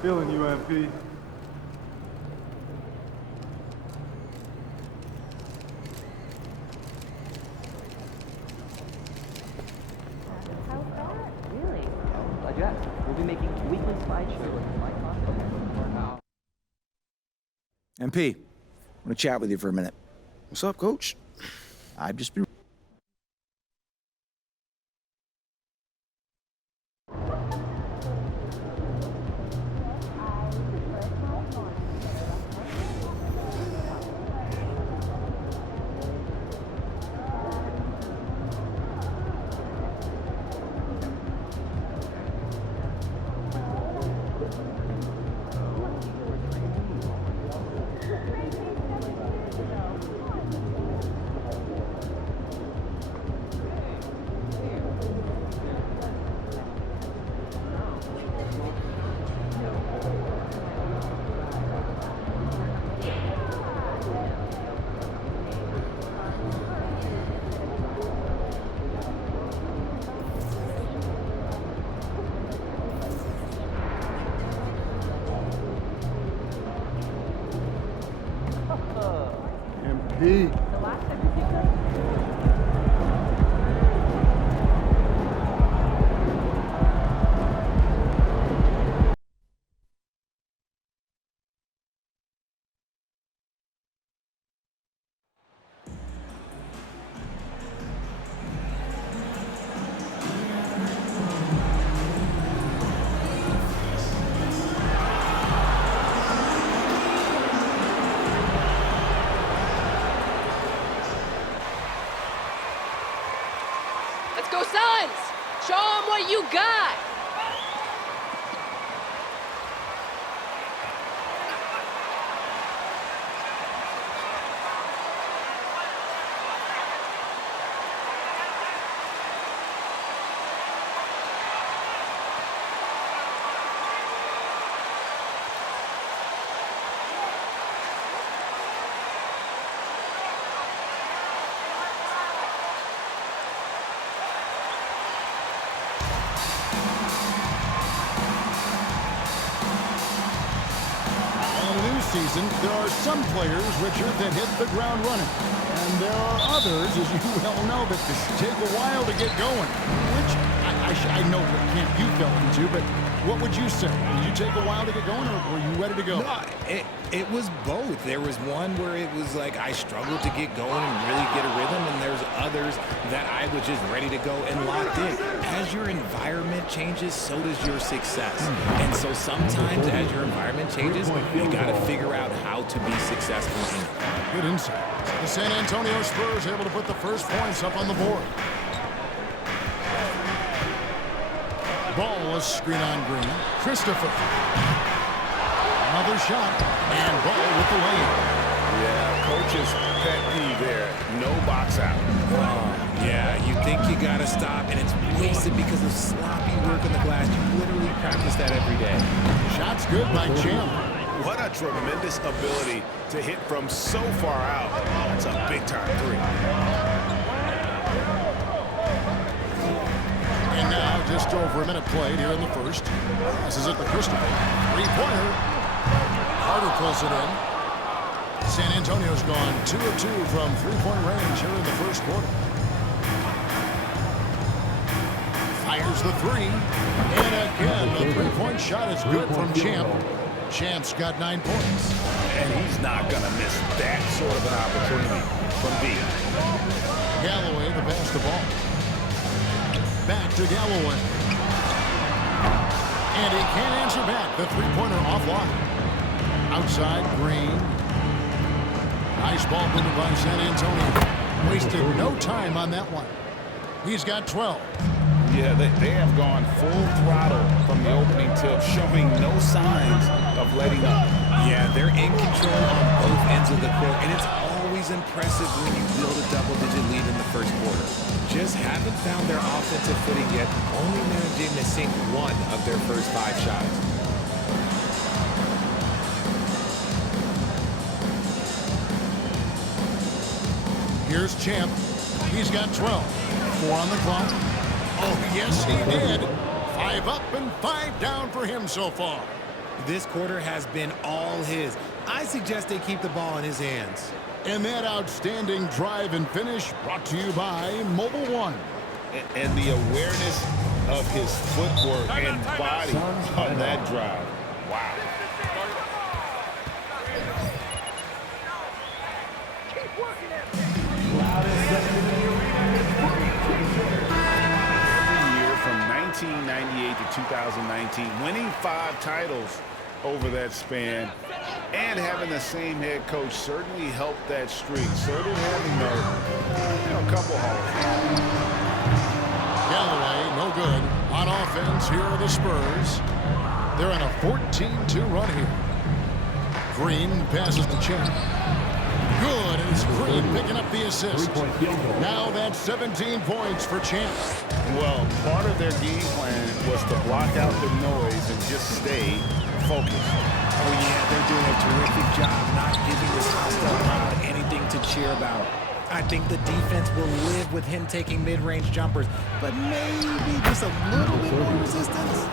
Feeling you, MP. How's that? Really? Oh, glad you asked. We'll be making a weekly slideshow with my content. MP, I want to chat with you for a minute. What's up, Coach? I've just been... MP. Let's go, Suns! Show them what you got! Season, there are some players, Richard, that hit the ground running. And there are others, as you well know, that take a while to get going. Which I know what camp you fell into, but what would you say? Did you take a while to get going, or were you ready to go? No, it was both. There was one where it was like I struggled to get going and really get a rhythm, and there's others that I was just ready to go and locked in. As your environment changes, so does your success. And so sometimes as your environment changes, you got to figure out how to be successful in it. Good insight. The San Antonio Spurs able to put the first points up on the board. Ball, a screen on Green. Christopher. Another shot, and Ball with the lay-in. Yeah, coach's pet peeve there. No box out. Yeah, you think you got to stop, and it's wasted because of sloppy work on the glass. You literally practice that every day. Shot's good by Champ. What a tremendous ability to hit from so far out. That's a big-time three. And now, just over a minute played here in the first. This is at the Christopher. Three-pointer. Carter pulls it in. San Antonio's gone 2 of 2 from three-point range here in the first quarter. Fires the three. And again, the three-point shot is good from Champ. Champ's got 9 points. And he's not going to miss that sort of an opportunity from B. Galloway to pass the ball. Back to Galloway. And he can't answer back. The three-pointer offline. Outside, Green. Nice ball movement by San Antonio. Wasted no time on that one. He's got 12. Yeah, they have gone full throttle from the opening tip, showing no signs of letting up. Yeah, they're in control on both ends of the court, and it's always impressive when you build a double-digit lead in the first quarter. Just haven't found their offensive footing yet, only managing to sink one of their first 5 shots. Here's Champ. He's got 12. 4 on the clock. Oh, yes, he did. 5 up and 5 down for him so far. This quarter has been all his. I suggest they keep the ball in his hands. And that outstanding drive and finish brought to you by Mobile One. And the awareness of his footwork and body on that drive. Wow. Every year from 1998 to 2019, winning 5 titles over that span and having the same head coach certainly helped that streak. So did having a couple Hall of Fame. Galloway, no good. On offense, here are the Spurs. They're on a 14-2 run here. Green passes to Champ. Good, and it's Green picking up the assist. Now that's 17 points for Champ. Well, part of their game plan was to block out the noise and just stay focused. Oh, yeah, they're doing a terrific job not giving this hostile crowd anything to cheer about. I think the defense will live with him taking mid-range jumpers, but maybe just a little bit more resistance.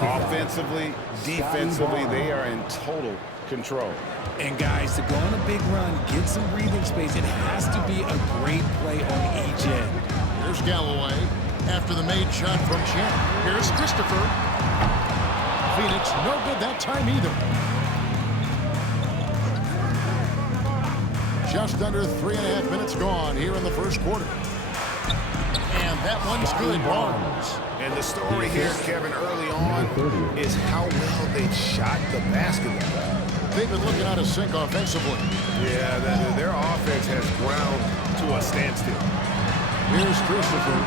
Offensively, defensively, they are in total control. And guys, to go on a big run, get some breathing space, it has to be a great play on each end. Here's Galloway after the made shot from Champ. Here's Christopher. Phoenix, no good that time either. Just under 3.5 minutes gone here in the first quarter. And that one's good, Barnes. And the story here, Kevin, early on is how well they've shot the basketball. They've been looking out of sync offensively. Yeah, their offense has ground to a standstill. Here's Christopher.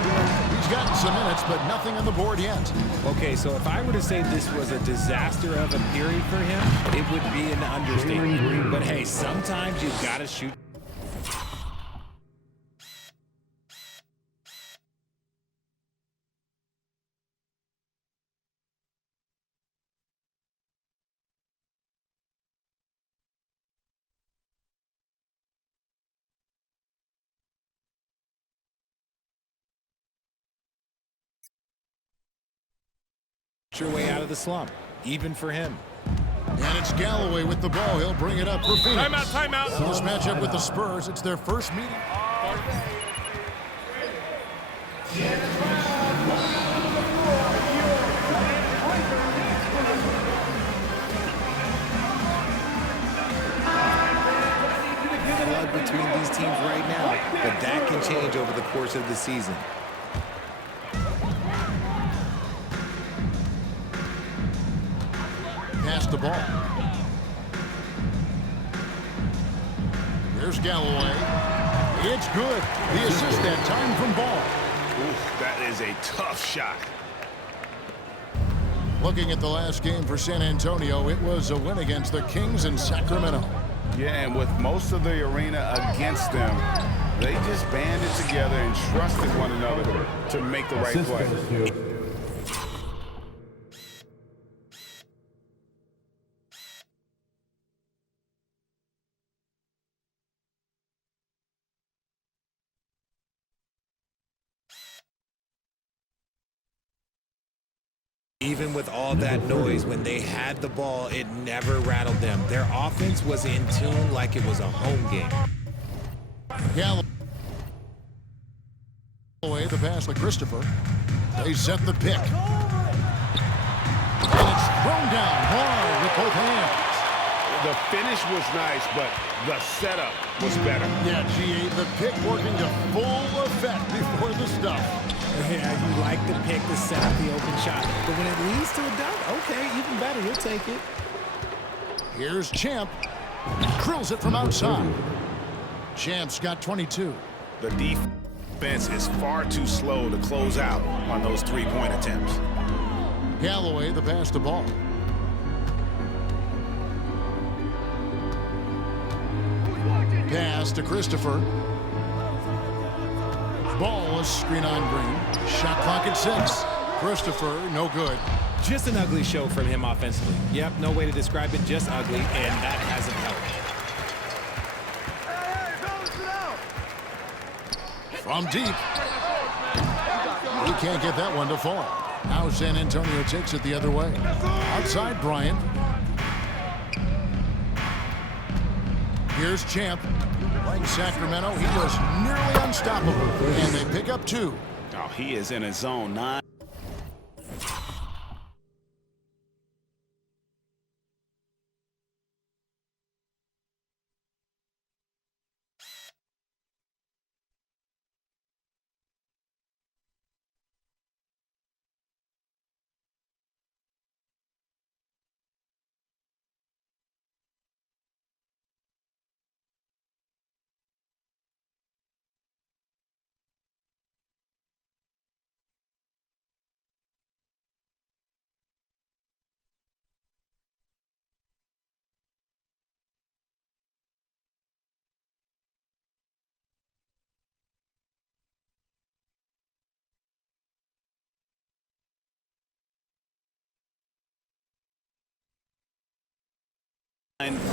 He's gotten some minutes, but nothing on the board yet. Okay, so if I were to say this was a disaster of a period for him, it would be an understatement. But hey, sometimes you've got to shoot. Your way out of the slump, even for him. And it's Galloway with the ball. He'll bring it up for Phoenix. Timeout. In this matchup with the Spurs, it's their first meeting. Blood between these teams right now, but that can change over the course of the season. Pass the ball. Here's Galloway. It's good. The assist that time from Ball. Ooh, that is a tough shot. Looking at the last game for San Antonio, it was a win against the Kings in Sacramento. Yeah, and with most of the arena against them, they just banded together and trusted one another to make the right play. Even with all that noise, when they had the ball, it never rattled them. Their offense was in tune like it was a home game. Galloway, the pass to Christopher. They set the pick. And it's thrown down hard with both hands. The finish was nice, but the setup was better. Yeah, G.A., the pick working to full effect before the stuff. Yeah, you like the pick to set up the open shot. But when it leads to a dunk, okay, even better, you'll take it. Here's Champ. Drills it from outside. Champ's got 22. The defense is far too slow to close out on those three-point attempts. Galloway, the pass to Ball. Pass to Christopher. Ball is screen on Green. Shot clock at 6. Christopher, no good. Just an ugly show from him offensively. Yep, no way to describe it, just ugly, and that hasn't helped. From deep. He can't get that one to fall. Now San Antonio takes it the other way. Outside Bryant. Here's Champ. Playing Sacramento, he was nearly unstoppable. And they pick up 2. Oh, he is in a zone 9.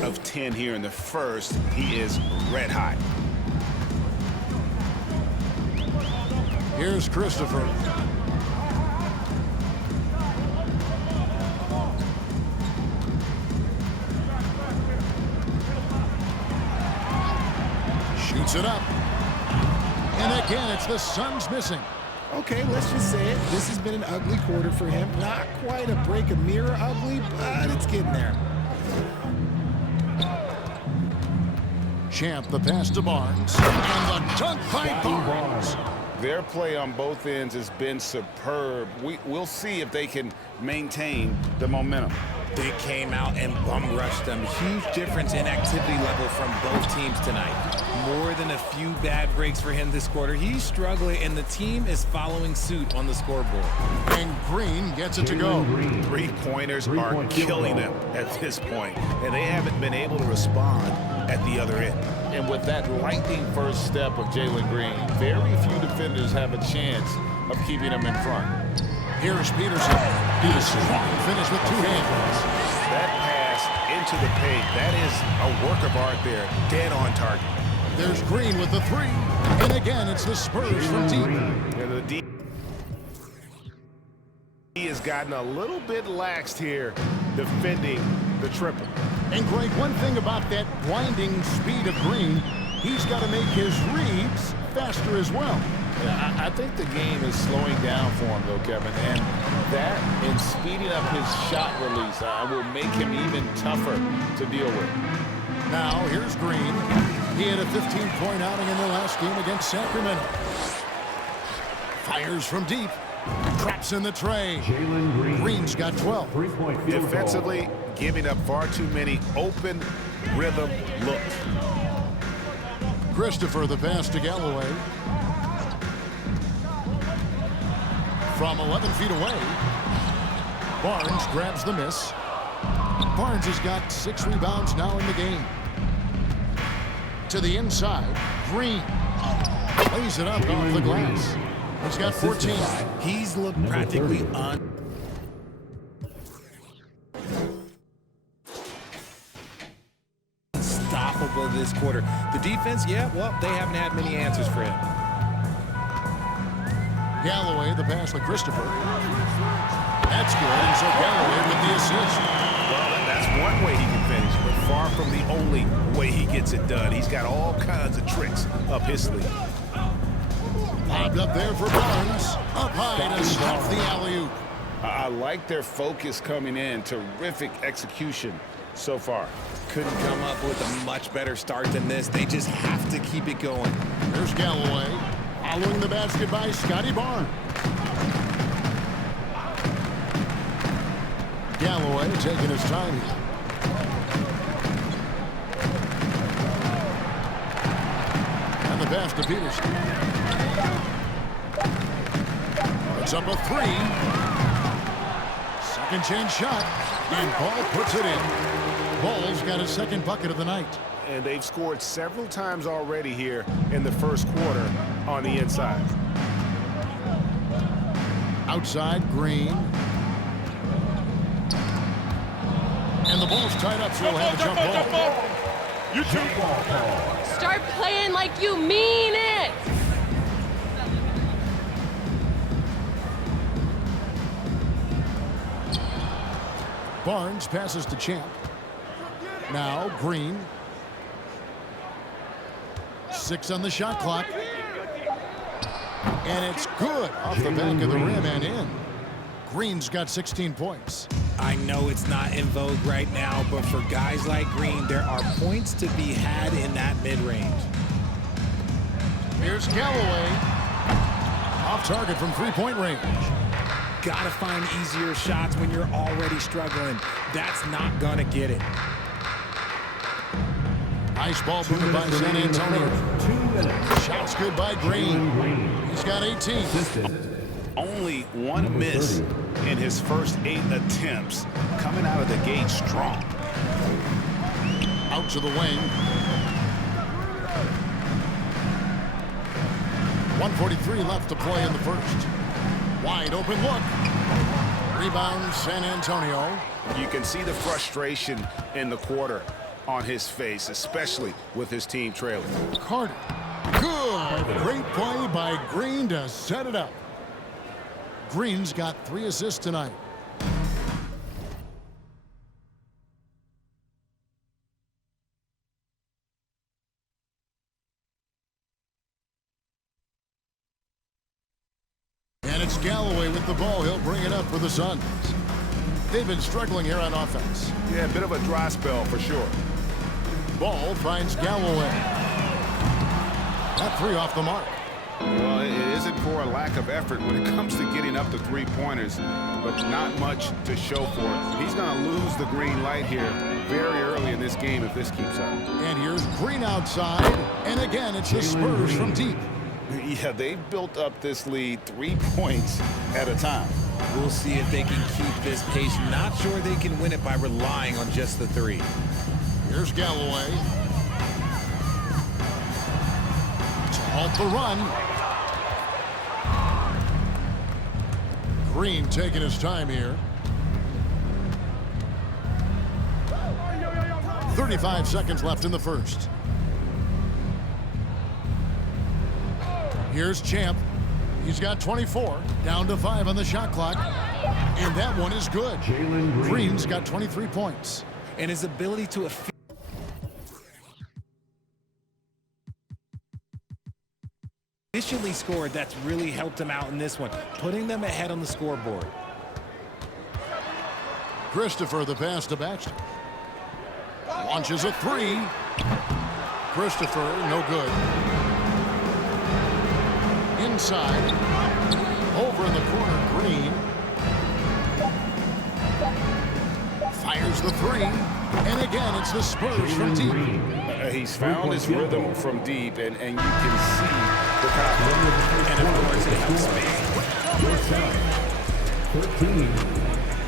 Of 10 here in the first. He is red hot. Here's Christopher. Shoots it up. And again, it's the Suns missing. Okay, let's just say it. This has been an ugly quarter for him. Not quite a break a mirror ugly, but it's getting there. Champ, the pass to Barnes. And the dunk by Barnes. Their play on both ends has been superb. We'll see if they can maintain the momentum. They came out and bum rushed them. Huge difference in activity level from both teams tonight. More than a few bad breaks for him this quarter. He's struggling, and the team is following suit on the scoreboard. And Green gets it to go. 3-pointers are killing them at this point, and they haven't been able to respond at the other end. And with that lightning first step of Jalen Green, very few defenders have a chance of keeping him in front. Here's Peterson. Strong finish with 2 hands. That pass into the paint, that is a work of art there, dead on target. There's Green with the 3. And again, it's the Spurs from deep. Yeah, the deep. He has gotten a little bit laxed here defending the triple. And Greg, one thing about that blinding speed of Green, he's got to make his reads faster as well. Yeah, I think the game is slowing down for him, though, Kevin. And that and speeding up his shot release will make him even tougher to deal with. Now, here's Green. He had a 15-point outing in their last game against Sacramento. Fires from deep. Traps in the tray. Green's got 12. Defensively, giving up far too many open rhythm looks. Christopher, the pass to Galloway. From 11 feet away, Barnes grabs the miss. Barnes has got 6 rebounds now in the game. To the inside, Green lays it up off the glass. He's got 14. He's looked practically unstoppable this quarter. The defense, yeah, well, they haven't had many answers for him. Galloway, the pass to Christopher. That's good, and so Galloway with the assist. Well, that's one way he can finish, but far from the only way he gets it done. He's got all kinds of tricks up his sleeve. Lobbed up there for Barnes. Up high to stop the alley-oop. I like their focus coming in. Terrific execution so far. Couldn't come up with a much better start than this. They just have to keep it going. There's Galloway. Following the basket by Scotty Barnes. Galloway taking his time here. And the pass to Peterson. It's up a 3. Second chance shot. And Ball puts it in. Ball's got his second bucket of the night. And they've scored several times already here in the first quarter on the inside. Outside, Green. And the ball's tied up, so he'll have a jump ball. You jump ball. Start playing like you mean it. Barnes passes to Champ. Now Green. 6 on the shot clock. And it's good off the back of the rim and in. Green's got 16 points. I know it's not in vogue right now, but for guys like Green, there are points to be had in that mid-range. Here's Galloway. Off target from three-point range. Gotta find easier shots when you're already struggling. That's not gonna get it. Nice ball movement by San Antonio. Shots good by Green. He's got 18. Only one miss in his first 8 attempts. Coming out of the gate strong. Out to the wing. 1:43 left to play in the first. Wide open look. Rebound San Antonio. You can see the frustration in the quarter on his face, especially with his team trailing. Carter. Good. Great play by Green to set it up. Green's got 3 assists tonight. And it's Galloway with the ball. He'll bring it up for the Suns. They've been struggling here on offense. Yeah, a bit of a dry spell for sure. Ball finds Galloway. That 3 off the mark. Well, it isn't for a lack of effort when it comes to getting up to three-pointers, but not much to show for it. He's going to lose the green light here very early in this game if this keeps up. And here's Green outside. And again, it's the Spurs from deep. Yeah, they've built up this lead 3 points at a time. We'll see if they can keep this pace. Not sure they can win it by relying on just the 3. Here's Galloway. To halt the run. Green taking his time here. 35 seconds left in the first. Here's Champ. He's got 24. Down to 5 on the shot clock. And that one is good. Green's got 23 points. And his ability to efficiently scored, that's really helped him out in this one, putting them ahead on the scoreboard. Christopher, the pass to Baxter. Launches a 3. Christopher, no good. Inside. Over in the corner, Green. Fires the 3. And again, it's the Spurs from deep. He's found his rhythm from deep, and you can see the confidence. And of course, it helps me. 13.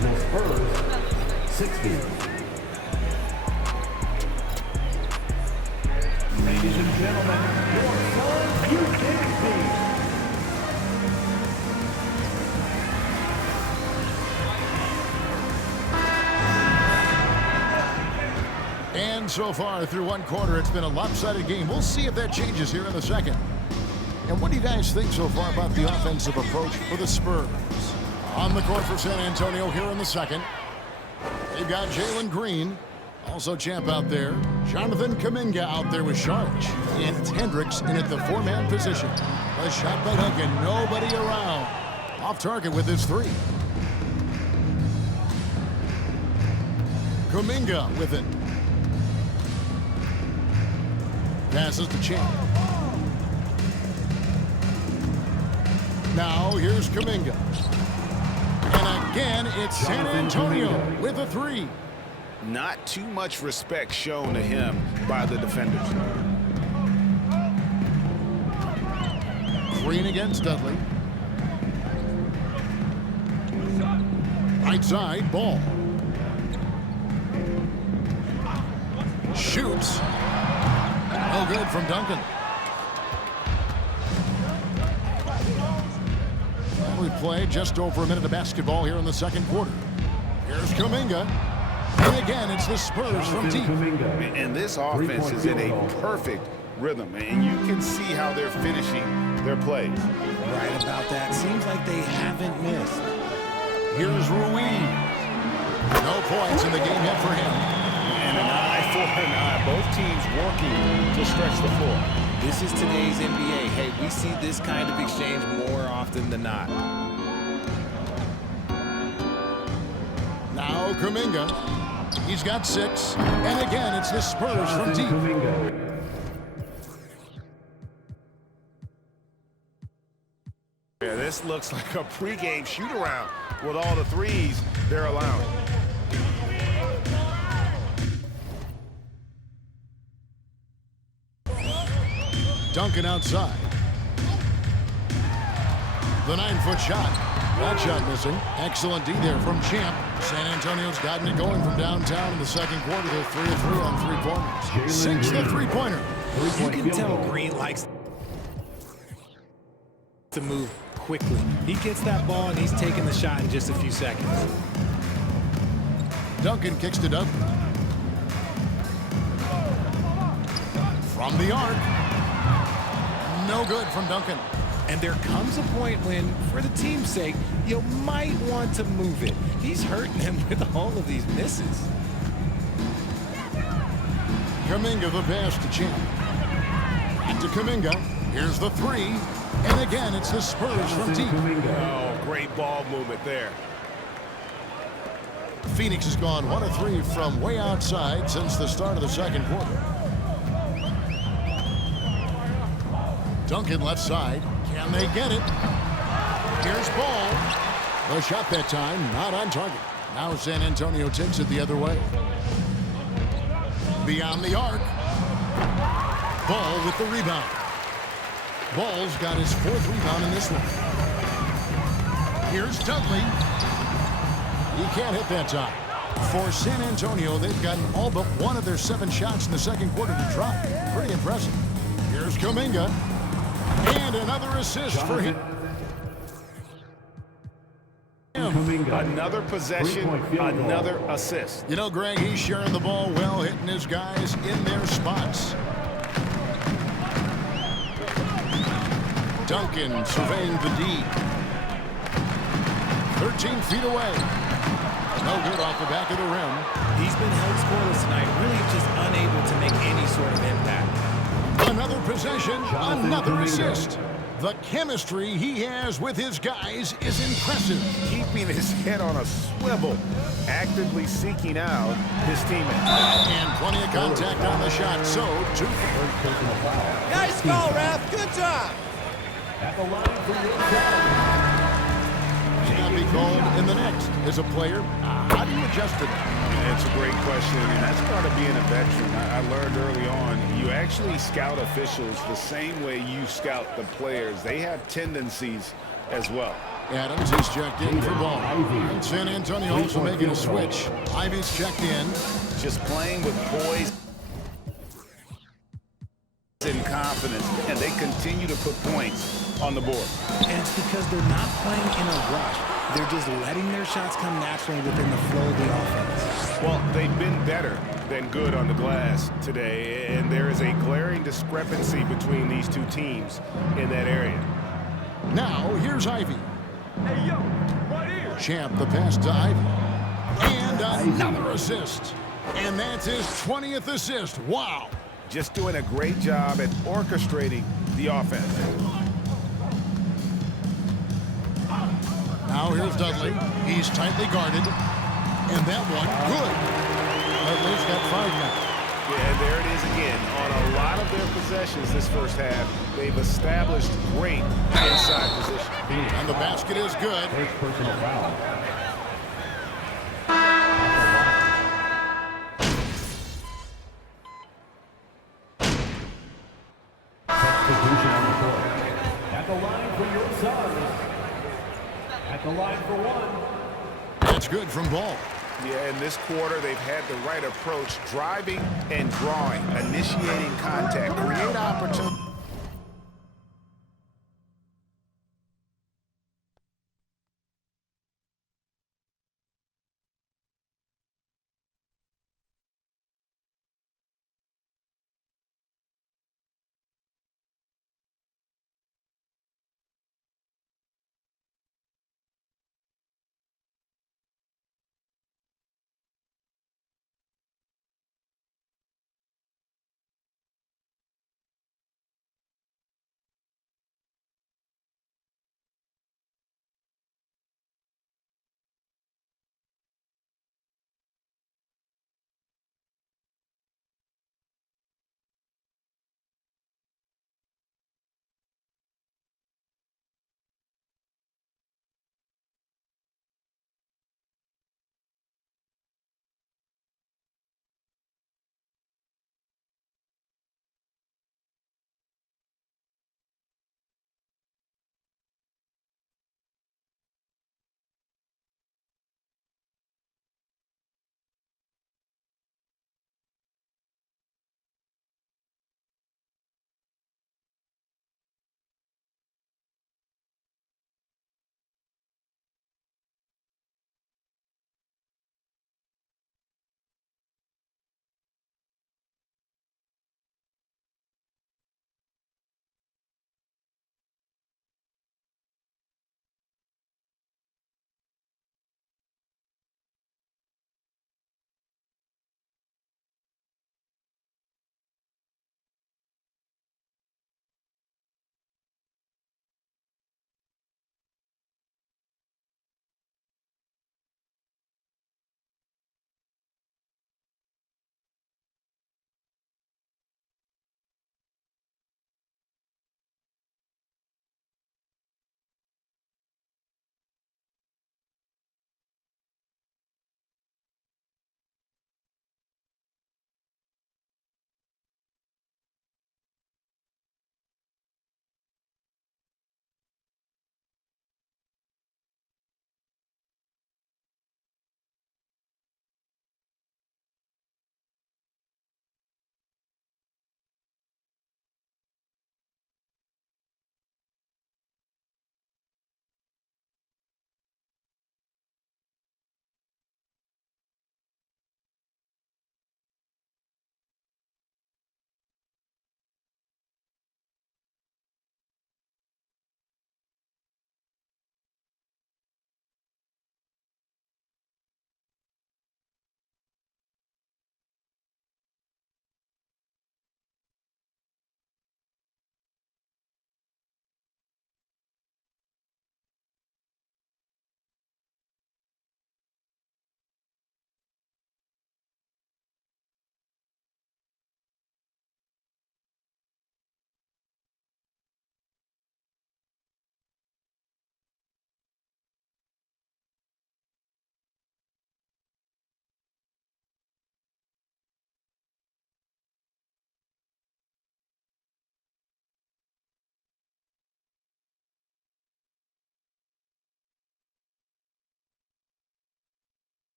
The Spurs, 16. Ladies and gentlemen, your Suns U-Game team. And so far through one quarter, it's been a lopsided game. We'll see if that changes here in the second. And what do you guys think so far about the offensive approach for the Spurs? On the court for San Antonio here in the second. They've got Jalen Green. Also Champ out there. Jonathan Kuminga out there with Sharge. And it's Hendricks in at the 4-man position. A shot by Duncan. Nobody around. Off target with his 3. Kuminga with it. Passes to Champ. Now here's Kuminga. And again, it's San Antonio with a 3. Not too much respect shown to him by the defenders. Green against Dudley. Right side, Ball. Shoots. No good from Duncan. We played just over a minute of basketball here in the second quarter. Here's Kuminga. And again, it's the Spurs from deep. And this offense is in a perfect rhythm, and you can see how they're finishing their plays. Right about that. Seems like they haven't missed. Here's Ruiz. No points in the game yet for him. And an eye for an eye. Both teams working to stretch the floor. This is today's NBA. Hey, we see this kind of exchange more often than not. Now Kuminga. He's got 6. And again, it's the Spurs from deep. Yeah, this looks like a pregame shoot-around with all the threes they're allowing. Duncan outside. The 9-foot shot. That shot missing. Excellent D there from Champ. San Antonio's gotten it going from downtown in the second quarter. They're 3 of 3 on 3 corners. 6 the three-pointer. You can tell Green likes to move quickly. He gets that ball and he's taking the shot in just a few seconds. Duncan kicks to Duncan. From the arc. No good from Duncan. And there comes a point when, for the team's sake, you might want to move it. He's hurting him with all of these misses. Kuminga the pass to Champ. Back to Kuminga. Here's the 3. And again, it's the Spurs from deep. Oh, great ball movement there. Phoenix has gone 1 of 3 from way outside since the start of the second quarter. Duncan left side. Can they get it? Here's Ball. The shot that time, not on target. Now San Antonio takes it the other way. Beyond the arc. Ball with the rebound. Ball's got his 4th rebound in this one. Here's Dudley. He can't hit that time. For San Antonio, they've gotten all but 1 of their 7 shots in the second quarter to drop. Pretty impressive. Here's Kuminga. And another assist for him. Another possession, another assist. You know, Greg, he's sharing the ball well, hitting his guys in their spots. Duncan surveying the D. 13 feet away. No good off the back of the rim. He's been held scoreless tonight, really just unable to make any sort of impact. Another possession, another assist. The chemistry he has with his guys is impressive. Keeping his head on a swivel, actively seeking out his teammates. And plenty of contact on the shot, so 2. Nice call, ref. Good job. At the line for your Not be called in the next. As a player, how do you adjust to that? That's a great question, and that's part of being a veteran. I learned early on, you actually scout officials the same way you scout the players. They have tendencies as well. Adams is checked in for Ball. And San Antonio also making a switch. Ivy's checked in. Just playing with poise and confidence, and they continue to put points on the board. And it's because they're not playing in a rush. They're just letting their shots come naturally within the flow of the offense. Well, they've been better than good on the glass today, and there is a glaring discrepancy between these two teams in that area. Now, here's Ivy. Hey, yo, right here. Champ the pass to Ivy. And another assist. And that's his 20th assist. Wow. Just doing a great job at orchestrating the offense. Now here's Dudley. He's tightly guarded. And that one, good. Dudley's got 5 now. Yeah, and there it is again. On a lot of their possessions this first half, they've established great inside position. And the basket is good. First personal foul. Substitution on the court. At the line for your Suns. At the line for 1. That's good from Ball. Yeah, in this quarter, they've had the right approach, driving and drawing, initiating contact, create opportunity.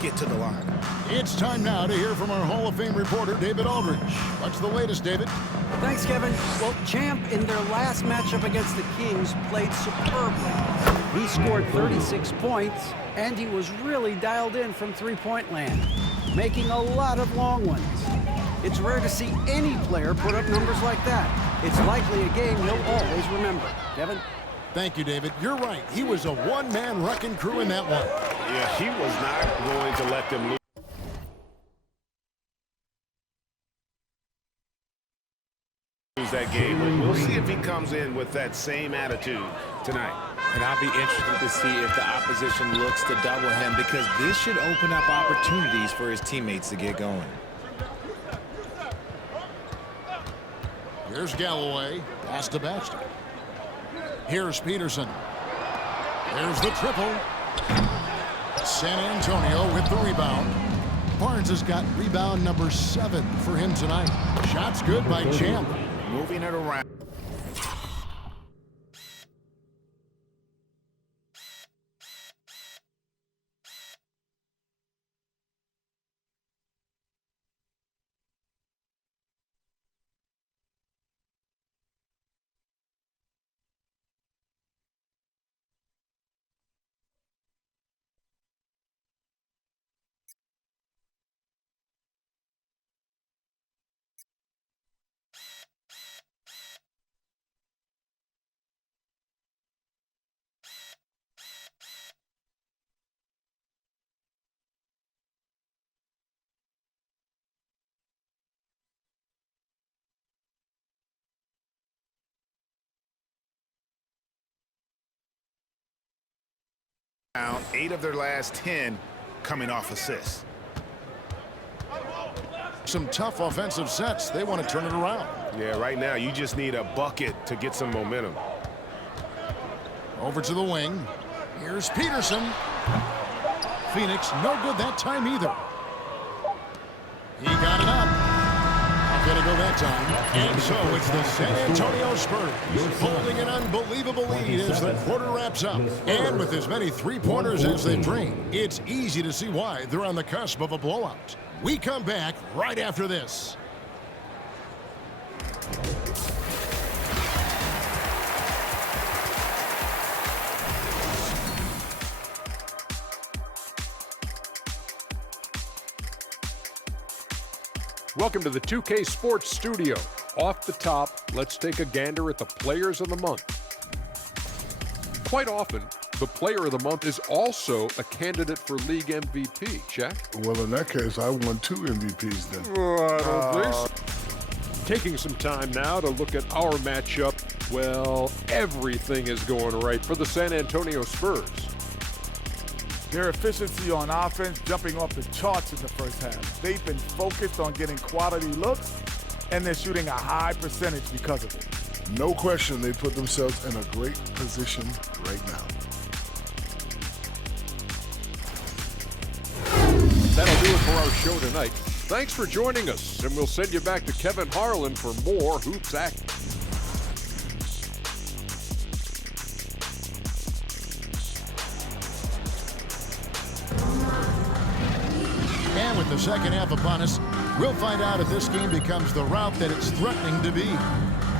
Get to the line. It's time now to hear from our Hall of Fame reporter, David Aldridge. What's the latest, David? Thanks, Kevin. Well, Champ, in their last matchup against the Kings, played superbly. He scored 36 points, and he was really dialed in from three-point land, making a lot of long ones. It's rare to see any player put up numbers like that. It's likely a game he'll always remember. Kevin? Thank you, David. You're right. He was a one-man wrecking crew in that one. Yeah, he was not going to let them lose that game. We'll see if he comes in with that same attitude tonight. And I'll be interested to see if the opposition looks to double him, because this should open up opportunities for his teammates to get going. Here's Galloway. Pass to Baxter. Here's Peterson. There's the triple. San Antonio with the rebound. Barnes has got rebound number 7 for him tonight. Shots good by Champ. Moving it around. Down 8 of their last 10 coming off assists. Some tough offensive sets. They want to turn it around. Yeah, right now you just need a bucket to get some momentum. Over to the wing. Here's Peterson. Phoenix, no good that time either. He got it up. Not going to go that time. And so it's the San Antonio Spurs holding an unbelievable lead as the quarter wraps up. And with as many three-pointers as they've drained, it's easy to see why they're on the cusp of a blowout. We come back right after this. Welcome to the 2K Sports Studio. Off the top, let's take a gander at the Players of the Month. Quite often, the Player of the Month is also a candidate for League MVP. Shaq? Well, in that case, I won 2 MVPs then. I don't think so. Taking some time now to look at our matchup. Well, everything is going right for the San Antonio Spurs. Their efficiency on offense jumping off the charts in the first half. They've been focused on getting quality looks, and they're shooting a high percentage because of it. No question, they put themselves in a great position right now. That'll do it for our show tonight. Thanks for joining us, and we'll send you back to Kevin Harlan for more Hoops Action. And with the second half upon us, we'll find out if this game becomes the route that it's threatening to be.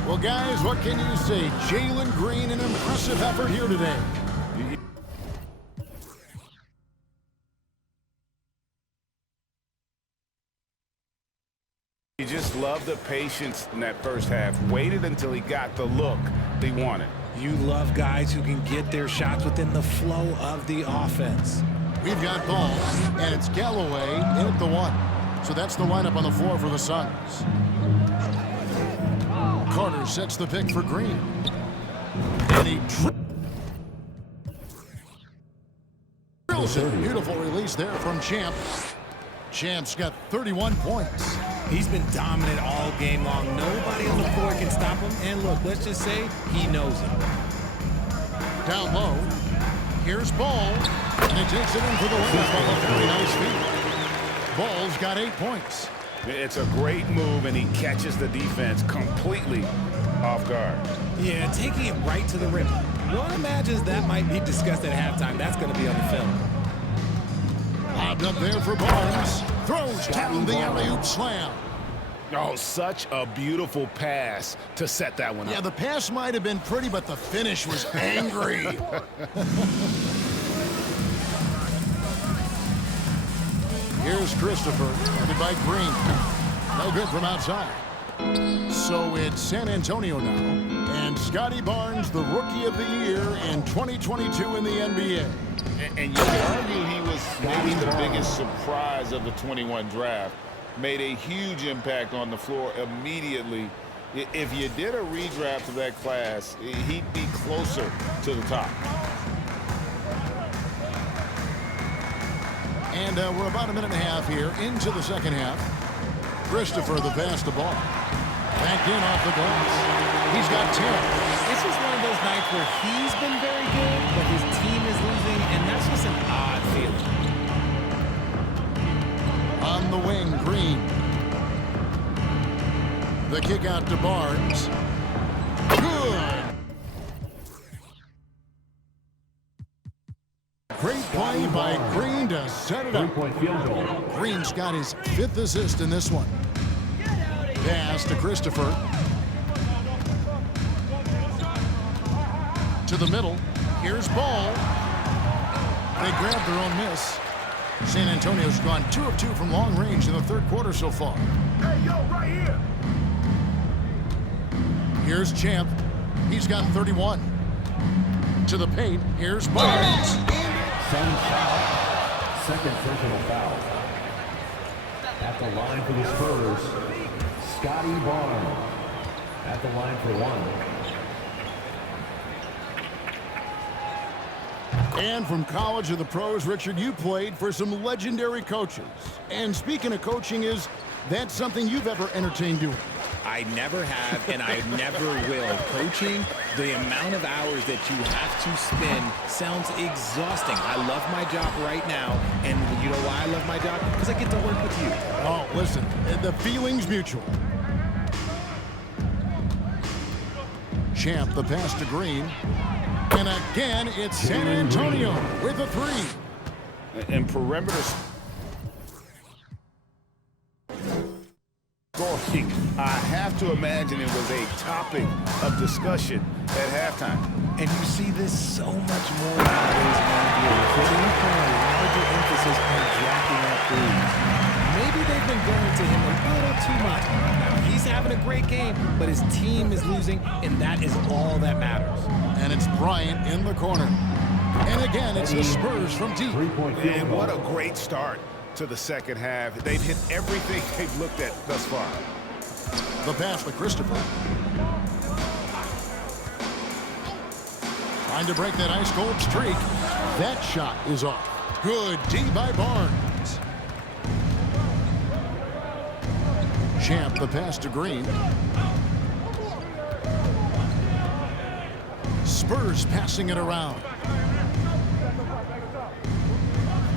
Well, guys, what can you say? Jalen Green, an impressive effort here today. You just love the patience in that first half. Waited until he got the look they wanted. You love guys who can get their shots within the flow of the offense. We've got ball, and it's Galloway in at the 1. So that's the lineup on the floor for the Suns. Carter sets the pick for Green. And he drills it. Beautiful release there from Champ. Champ's got 31 points. He's been dominant all game long. Nobody on the floor can stop him. And look, let's just say he knows it. Down low. Here's Ball. And he takes it in for the layup off a very nice feed. Ball's got 8 points. It's a great move, and he catches the defense completely off guard. Yeah, taking it right to the rim. One imagines that might be discussed at halftime. That's going to be on the film. Lobbed up there for Barnes. Throws down the alley-oop slam. Oh, such a beautiful pass to set that one up. Yeah, the pass might have been pretty, but the finish was angry. Here's Christopher, guarded by Green. No good from outside. So it's San Antonio now, and Scotty Barnes, the Rookie of the Year in 2022 in the NBA. And you could argue he was maybe the biggest surprise of the 21 draft. Made a huge impact on the floor immediately. If you did a redraft of that class, he'd be closer to the top. And we're about a minute and a half here into the second half. Christopher, the pass to ball. Back in off the glass. He's got 10. This is one of those nights where he's been very good, but his team is losing, and that's just an odd feeling. On the wing, Green. The kick out to Barnes. Good. Great play by Green to set it up. Three-point field goal. Green's got his 5th assist in this one. Pass to Christopher. To the middle. Here's Ball. They grabbed their own miss. San Antonio's gone 2 of 2 from long range in the third quarter so far. Hey, yo, right here. Here's Champ. He's got 31. To the paint. Here's Barnes. Second foul. Second personal foul. At the line for the Spurs, Scotty Barnes. At the line for one. And from college to the pros, Richard, you played for some legendary coaches. And speaking of coaching, is that something you've ever entertained doing? I never have, and I never will. Coaching, the amount of hours that you have to spend sounds exhausting. I love my job right now, and you know why I love my job? Because I get to work with you. Oh, listen, the feeling's mutual. Champ, the pass to Green. And again, it's San Antonio with a 3. And perimeter scoring, I have to imagine it was a topic of discussion at halftime. And you see this so much more nowadays in the NBA. Teams put a larger emphasis on jacking up threes. Maybe they've been going to him a little too much. Now, he's having a great game, but his team is losing, and that is all that matters. And it's Bryant in the corner. And again, it's the Spurs from deep. And what a great start to the second half. They've hit everything they've looked at thus far. The pass to Christopher. Trying to break that ice-cold streak. That shot is off. Good D by Barnes. Champ, the pass to Green. Spurs passing it around.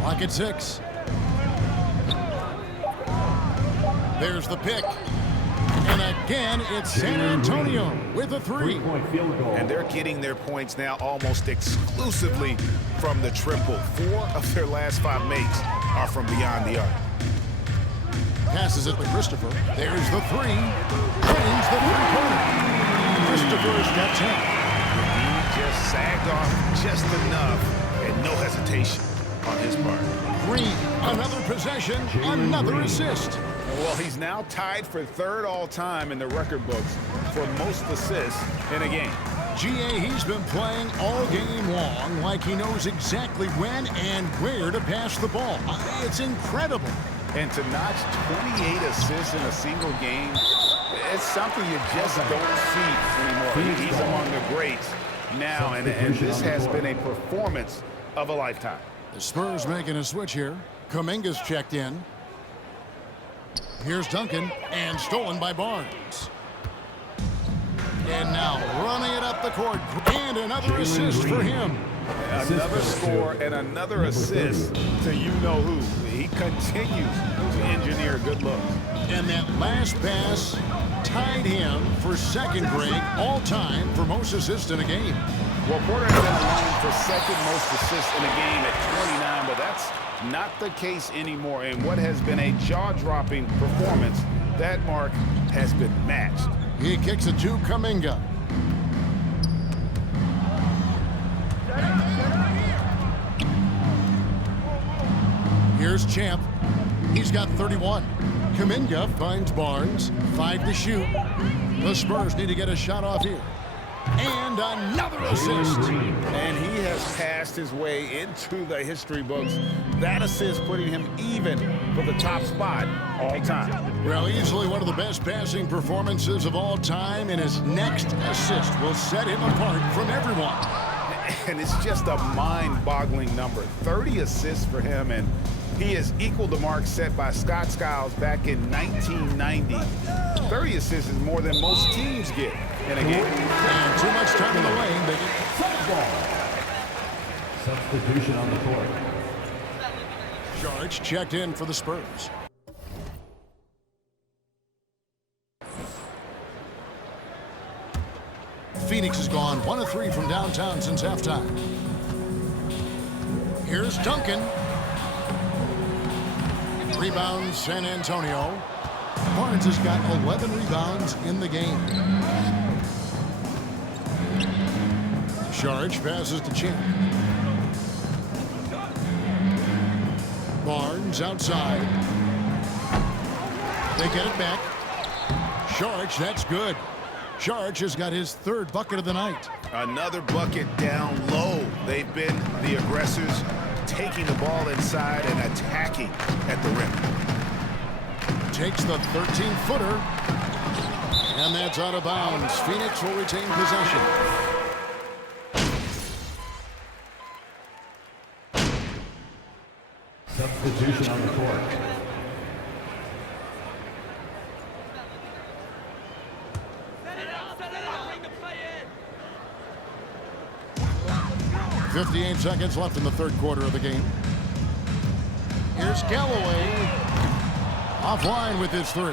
Clock at 6. There's the pick. And again, it's San Antonio with a 3. And they're getting their points now almost exclusively from the triple. 4 of their last 5 makes are from beyond the arc. Passes it to Christopher. There's the 3. Drains the 3-pointer. Christopher's got 10. Just sagged off just enough and no hesitation on his part. Green, another possession, another assist. Well, he's now tied for 3rd all-time in the record books for most assists in a game. GA, he's been playing all game long like he knows exactly when and where to pass the ball. It's incredible. And to notch 28 assists in a single game, it's something you just don't see anymore. He's among the greats now, and this has been a performance of a lifetime. The Spurs making a switch here. Kuminga's checked in. Here's Duncan, and stolen by Barnes. And now running it up the court, and another assist for him. Another score and another assist to you-know-who. He continues to engineer good looks. And that last pass tied him for 2nd grade all-time for most assists in a game. Well, Porter has been alone for second most assists in a game at 29, but that's not the case anymore. In what has been a jaw-dropping performance, that mark has been matched. He kicks it to Kuminga. Here's Champ. He's got 31. Kuminga finds Barnes. 5 to shoot. The Spurs need to get a shot off here. And another assist. And he has passed his way into the history books. That assist putting him even for the top spot all time. Well, easily one of the best passing performances of all time, and his next assist will set him apart from everyone. And it's just a mind-boggling number. 30 assists for him, and he has equaled the mark set by Scott Skiles back in 1990. 30 assists is more than most teams get in a game. And too much time in the lane. They Substitution on the court. Charge checked in for the Spurs. Phoenix has gone 1 of 3 from downtown since halftime. Here's Duncan. Rebounds San Antonio. Barnes has got 11 rebounds in the game. Charge passes to Champ. Barnes outside. They get it back. Charge, that's good. Charge has got his 3rd bucket of the night. Another bucket down low. They've been the aggressors, taking the ball inside and attacking at the rim. Takes the 13-footer. And that's out of bounds. Phoenix will retain possession. Substitution on the court. .58 seconds left in the 3rd quarter of the game. Here's Galloway. Offline with his 3.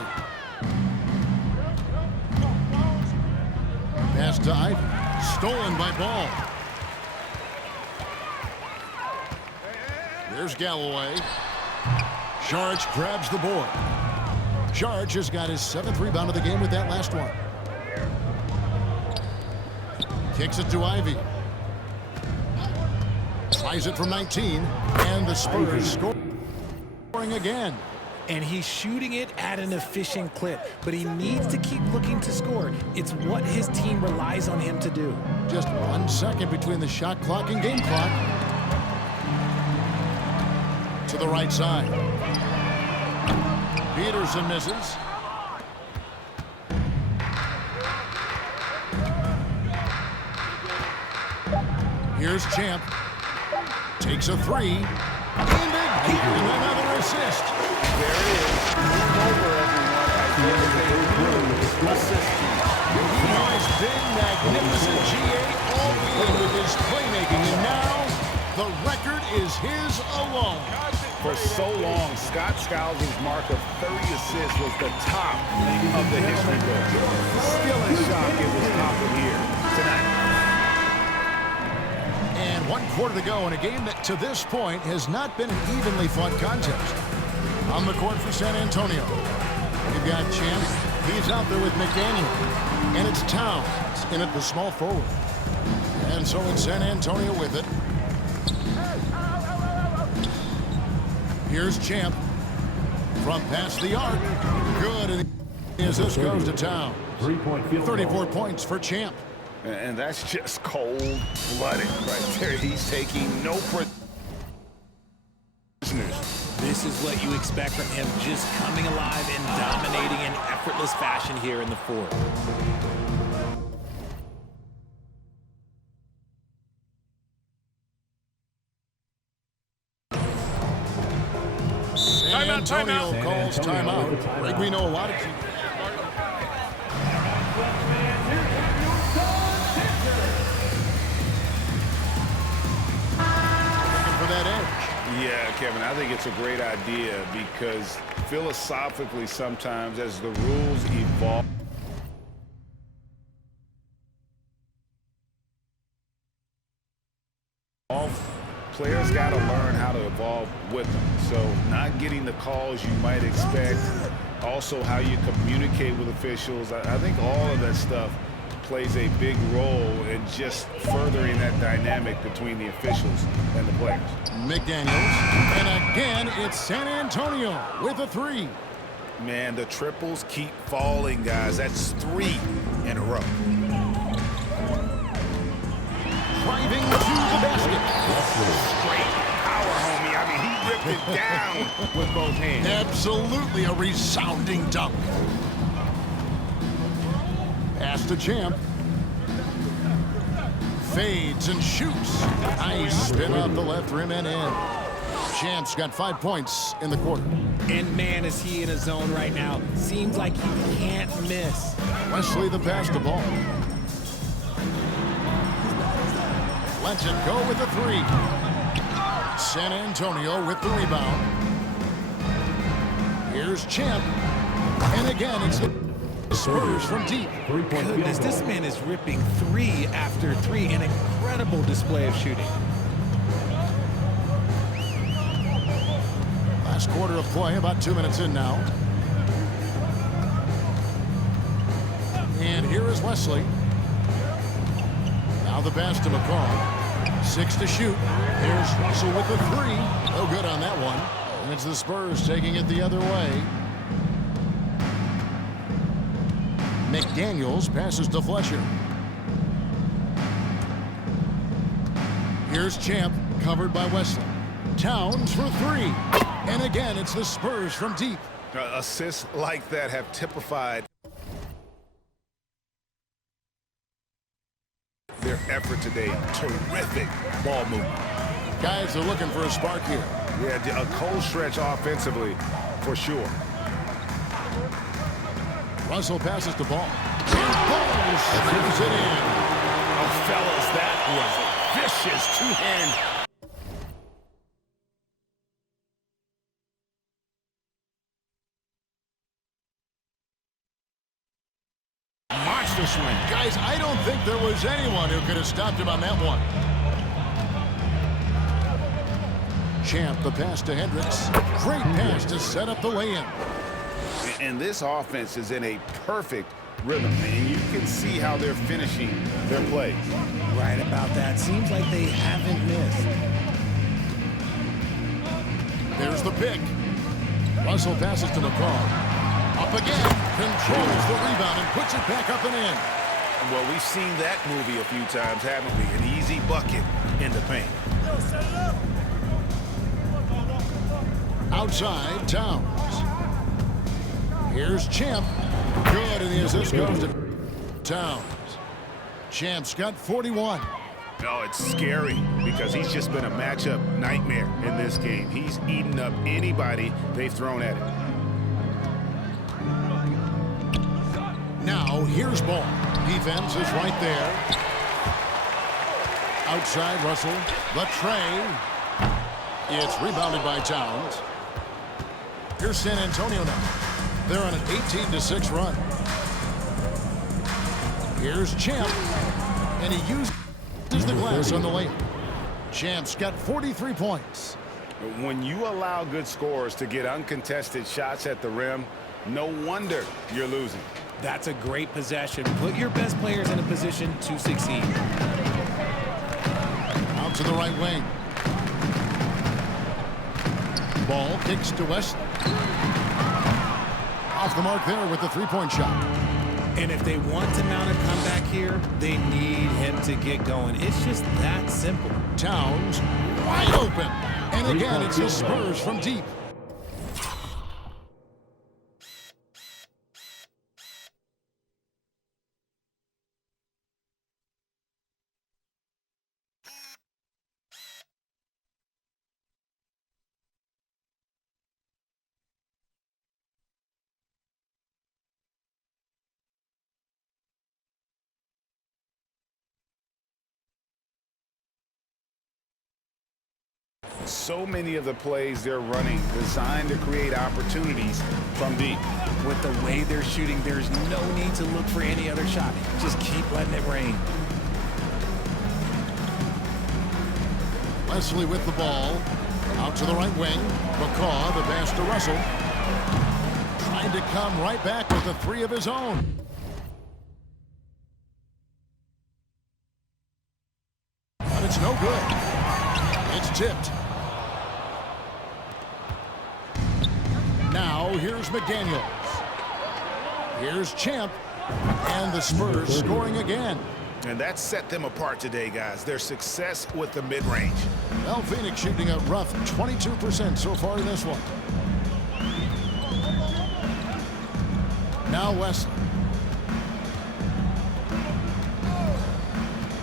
Pass to Ivy. Stolen by Ball. There's Galloway. Charge grabs the board. Charge has got his 7th rebound of the game with that last one. Kicks it to Ivy. Tries it from 19, and the Spurs scoring again. And he's shooting it at an efficient clip, but he needs to keep looking to score. It's what his team relies on him to do. Just 1 second between the shot clock and game clock. To the right side. Peterson misses. Here's Champ. Takes a 3. And again, another assist. There it is. Move over, everyone. He has been magnificent, GA, all in with his playmaking, and now the record is his alone. For so long, Scott Skiles' mark of 30 assists was the top of the history book. Still in shock it was topping here tonight. And 1 quarter to go in a game that to this point has not been an evenly fought contest. On the court for San Antonio, you've got Champ. He's out there with McDaniel. And it's Towns in at the small forward. And so in San Antonio with it. Here's Champ from past the arc. Good. And as this goes to Town. 34 points for Champ. And that's just cold-blooded right there. He's taking no prisoners. This is what you expect from him, just coming alive and dominating in effortless fashion here in the 4th. San Antonio calls timeout. Greg, we know a lot of teams. Looking for that edge. Yeah, Kevin, I think it's a great idea because philosophically sometimes as the rules evolve, players got to learn how to evolve with them. So not getting the calls you might expect, also how you communicate with officials. I think all of that stuff plays a big role in just furthering that dynamic between the officials and the players. McDaniels, and again, it's San Antonio with a three. Man, the triples keep falling, guys. That's 3 in a row. Driving to the basket. Straight power, homie. I mean, he ripped it down with both hands. Absolutely a resounding dunk. Pass to Champ. Fades and shoots. Nice spin off the left rim and in. Champ's got 5 points in the quarter. And man, is he in a zone right now. Seems like he can't miss. Wesley the pass the ball. Lets it go with the three. San Antonio with the rebound. Here's Champ. And again, it's the Spurs from deep. Goodness, this man is ripping 3 after 3. An incredible display of shooting. Last quarter of play, about 2 minutes in now. And here is Wesley. Now the pass to McCall. 6 to shoot. Here's Russell with the three. No good on that one. And it's the Spurs taking it the other way. McDaniels passes to Fletcher. Here's Champ, covered by Wesley. Towns for three. And again, it's the Spurs from deep. Assists like that have typified their effort today. Terrific ball movement. Guys are looking for a spark here. Yeah, a cold stretch offensively, for sure. Russell passes the ball. Ball slams it in. Oh, fellas, that was vicious two-hand. Monster swing. Guys, I don't think there was anyone who could have stopped him on that one. Champ, the pass to Hendricks. Great pass to set up the lay-in. And this offense is in a perfect rhythm, and you can see how they're finishing their plays. Right about that. Seems like they haven't missed. There's the pick. Russell passes to McCall. Up again. Controls the rebound and puts it back up and in. Well, we've seen that movie a few times, haven't we? An easy bucket in the paint. Outside, Towns. Here's Champ. Good, and the assist goes to Towns. Champ's got 41. No, it's scary because he's just been a matchup nightmare in this game. He's eaten up anybody they've thrown at him. Now, here's ball. Defense is right there. Outside, Russell. The tray. It's rebounded by Towns. Here's San Antonio now. They're on an 18-6 run. Here's Champ. And he uses the glass on the layup. Champ's got 43 points. When you allow good scorers to get uncontested shots at the rim, no wonder you're losing. That's a great possession. Put your best players in a position to succeed. Out to the right wing. Ball kicks to Wesley. Off the mark there with the three-point shot. And if they want to mount a comeback here, they need him to get going. It's just that simple. Towns wide open. And again, it's the Spurs from deep. So many of the plays they're running designed to create opportunities from deep. With the way they're shooting, there's no need to look for any other shot. Just keep letting it rain. Wesley with the ball. Out to the right wing. McCaw, the pass to Russell. Trying to come right back with a three of his own. But it's no good. It's tipped. Now here's McDaniels. Here's Champ. And the Spurs scoring again. And that set them apart today, guys. Their success with the mid-range. Well, Phoenix shooting a rough 22% so far in this one. Now Wesley.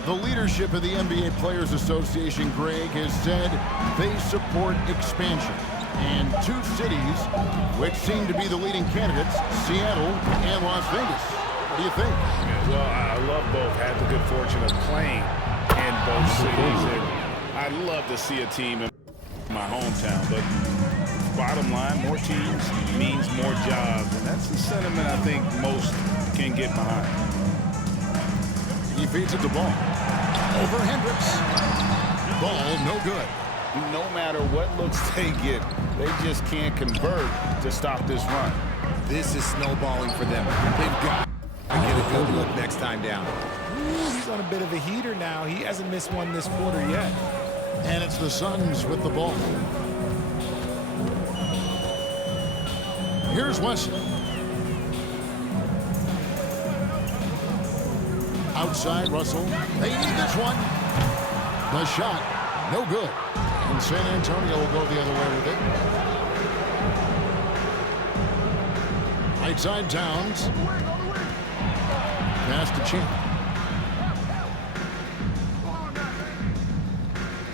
The leadership of the NBA Players Association, Greg, has said they support expansion. And two cities which seem to be the leading candidates, Seattle and Las Vegas. What do you think? Yeah, well, I love both. Had the good fortune of playing in both cities. And I'd love to see a team in my hometown. But bottom line, more teams means more jobs. And that's the sentiment I think most can get behind. He feeds it the ball. Over Hendricks. Ball no good. No matter what looks they get, they just can't convert to stop this run. This is snowballing for them. They've got to get a good look next time down. Ooh, he's on a bit of a heater now. He hasn't missed one this quarter yet. And it's the Suns with the ball. Here's Wesley. Outside Russell. They need this one. The shot, no good. And San Antonio will go the other way with it. Right side Towns. Pass to Champ.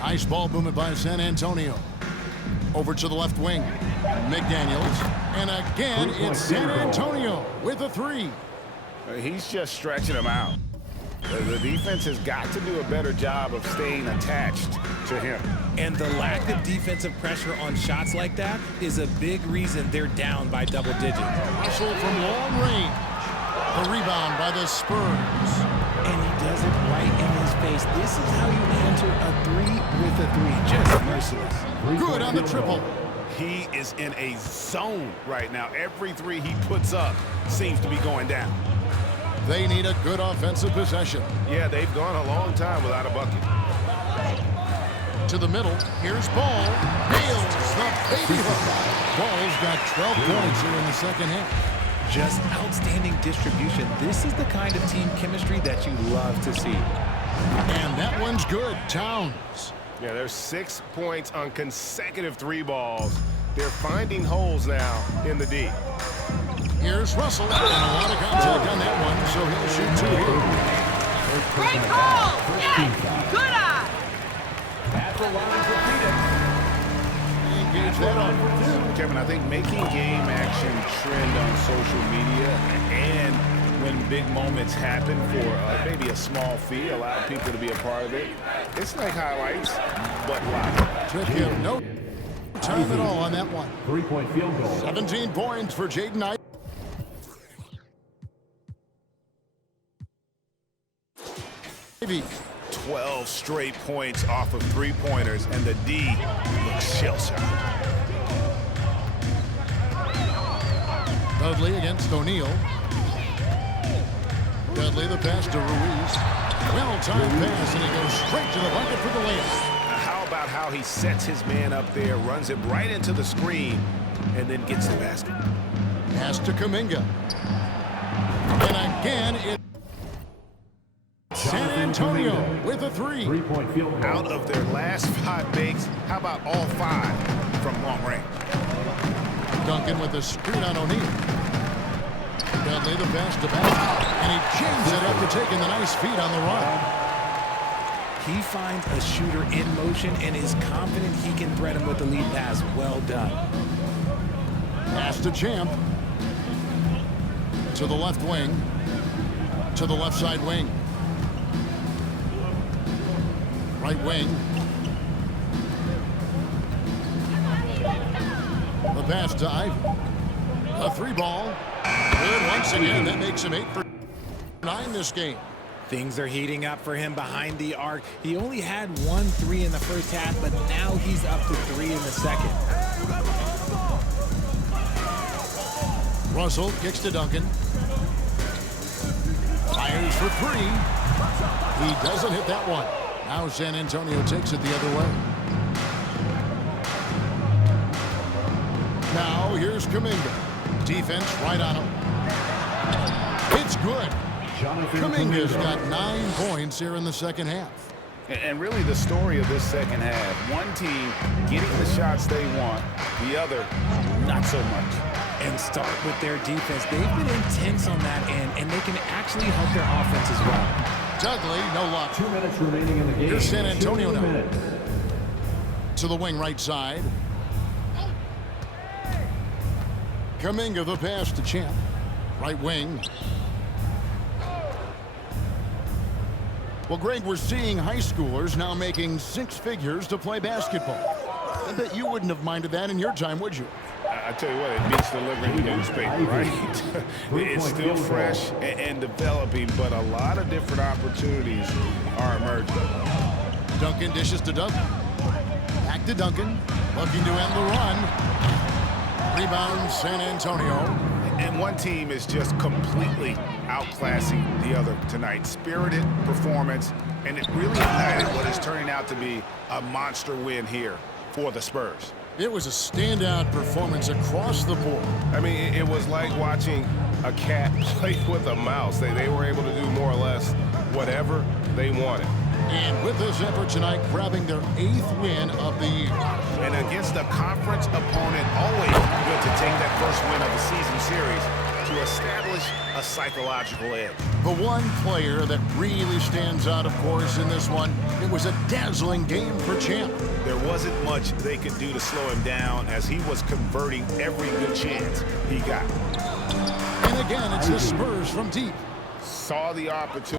Nice ball movement by San Antonio. Over to the left wing. McDaniels. And again, it's San Antonio with a three. He's just stretching them out. The defense has got to do a better job of staying attached to him. And the lack of defensive pressure on shots like that is a big reason they're down by double digits. Russell from long range. The rebound by the Spurs. And he does it right in his face. This is how you answer a three with a three. Just merciless. Good on the triple. He is in a zone right now. Every three he puts up seems to be going down. They need a good offensive possession. Yeah, they've gone a long time without a bucket. To the middle. Here's Ball. Nails the baby hook. Ball's got 12 points here in the second half. Just outstanding distribution. This is the kind of team chemistry that you love to see. And that one's good. Towns. Yeah, there's 6 points on consecutive three balls. They're finding holes now in the D. Here's Russell. And a lot of contact on that one, so he'll shoot two here. Great call! Yes! Good eye! At the line for Phoenix. Engage that on. Kevin, I think making game action trend on social media and when big moments happen for maybe a small fee, allow people to be a part of it. It's like highlights, but live. Took him no time at all on that one. 3-point field goal. 17 points for Jaden Knight. 12 straight points off of three-pointers, and the D looks shell-shocked. Dudley against O'Neal. Dudley the pass to Ruiz. Well-timed pass, and he goes straight to the bucket for the layup. How about how he sets his man up there, runs him right into the screen, and then gets the basket. Pass to Kuminga. And again, it's San Antonio with a three. 3-point field goal. Out of their last 5 makes, how about all 5 from long range? Duncan with a screen on O'Neal. Dudley the pass to back. And he jams it after taking the nice feed on the run. He finds a shooter in motion and is confident he can thread him with the lead pass. Well done. Pass to Champ. To the left wing. To the left side wing. Right wing. The pass to Ivy. A three ball. Good once again. That makes him 8 for 9 this game. Things are heating up for him behind the arc. He only had 1 3 in the first half, but now he's up to 3 in the second. Russell kicks to Duncan. Fires for 3. He doesn't hit that one. Now San Antonio takes it the other way. Now here's Kuminga. Defense right on him. It's good. Kuminga's got 9 points here in the second half. And really the story of this second half, one team getting the shots they want, the other not so much. And start with their defense. They've been intense on that end, and they can actually help their offense as well. Dudley, no luck. 2 minutes remaining in the game. Here's San Antonio 2 now. minutes. To the wing right side. Kuminga the pass to Champ. Right wing. Well, Greg, we're seeing high schoolers now making 6 figures to play basketball. I bet you wouldn't have minded that in your time, would you? I tell you what, it beats delivering the newspaper, right? It's still fresh and developing, but a lot of different opportunities are emerging. Duncan dishes to Duncan. Back to Duncan. Looking to end the run. Rebound, San Antonio. And one team is just completely outclassing the other tonight. Spirited performance, and it really ignited what is turning out to be a monster win here for the Spurs. It was a standout performance across the board. I mean, it was like watching a cat play with a mouse. They were able to do more or less whatever they wanted. And with this effort tonight, grabbing their 8th win of the year. And against a conference opponent, always good to take that first win of the season series to establish a psychological edge. The one player that really stands out, of course, in this one, it was a dazzling game for Champ. There wasn't much they could do to slow him down as he was converting every good chance he got. And again, it's the Spurs from deep. Saw the opportunity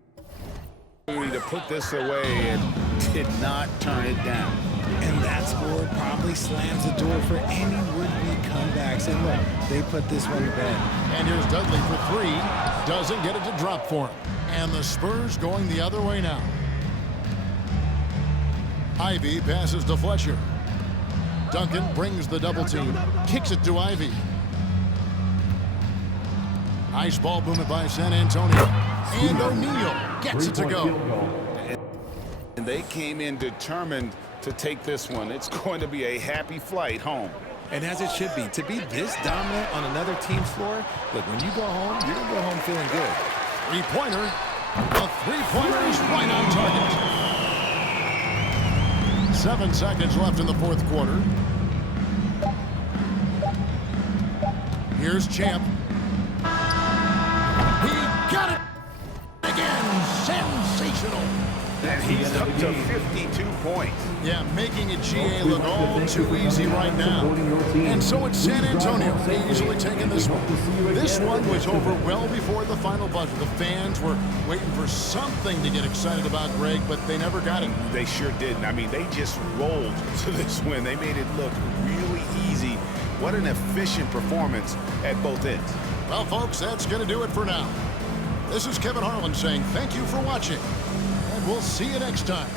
to put this away and did not turn it down. And that score probably slams the door for any would-be comebacks. And look, they put this one to bed. And here's Dudley for 3. Doesn't get it to drop for him. And the Spurs going the other way now. Ivy passes to Fletcher. Duncan brings the double team. Kicks it to Ivy. Nice ball movement by San Antonio. And O'Neal gets it to go. And they came in determined to take this one. It's going to be a happy flight home. And as it should be, to be this dominant on another team's floor, look, when you go home, you're going to go home feeling good. 3-pointer. The 3-pointer is right on target. 7 seconds left in the 4th quarter. Here's Champ. He got it again. Sensational. And he's up to 52 points. Yeah, making it GA look all too easy right now. And so it's San Antonio easily taking this one. This one was over well before the final buzzer. The fans were waiting for something to get excited about, Greg, but they never got it. They sure didn't. I mean, they just rolled to this win. They made it look really easy. What an efficient performance at both ends. Well, folks, that's going to do it for now. This is Kevin Harlan saying thank you for watching, and we'll see you next time.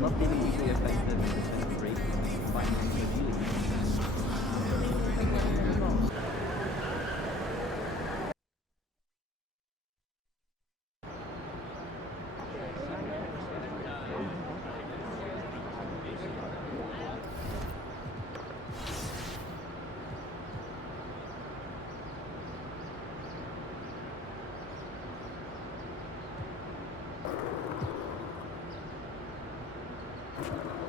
love being equally effective in the second break. Finally, Thank you.